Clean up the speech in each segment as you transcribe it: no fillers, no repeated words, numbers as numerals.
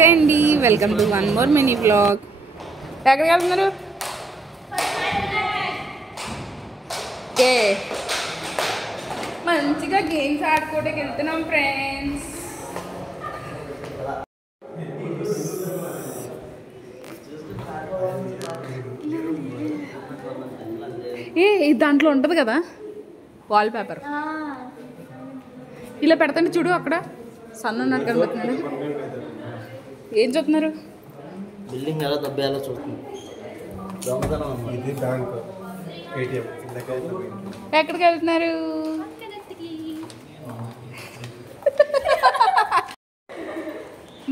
నమస్తే అండి, welcome to one more mini vlog. ఎక్కడికి వెళ్తున్నారు? మంచిగా గేమ్స్ ఆడుకోవడానికి వెళ్తున్నాం ఫ్రెండ్స్. ఇది దాంట్లో ఉంటుంది కదా వాల్ పేపర్, ఇలా పెడతాండి చూడు. అక్కడ సన్ ఉన్నట్టు కనిపిస్తున్నాడు. ఏం చూస్తున్నారు? బిల్డింగ్ ఎలా దబ్బేయాలో చూస్తున్నాం. ఎక్కడికి వెళ్తున్నారు?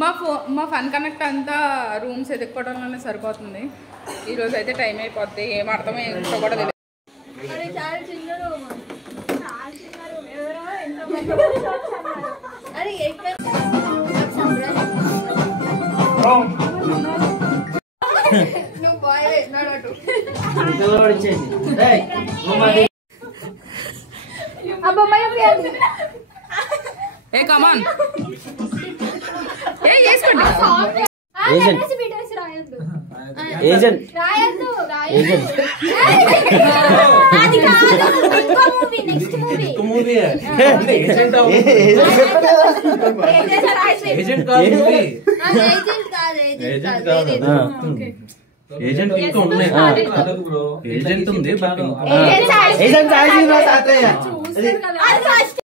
మా ఫన్ కనెక్ట్ అంతా రూమ్స్ ఎదుక్కోవడంలోనే సరిపోతుంది. ఈరోజు అయితే టైం అయిపోద్ది. ఏం అర్థం ఏంటో కూడా తెలియదు. ఏ కమాన్, ఏ వేసుకోండి. ఏజెంట్ ఇంకా ఉన్నాయి. ఏజెంట్ ఉంది.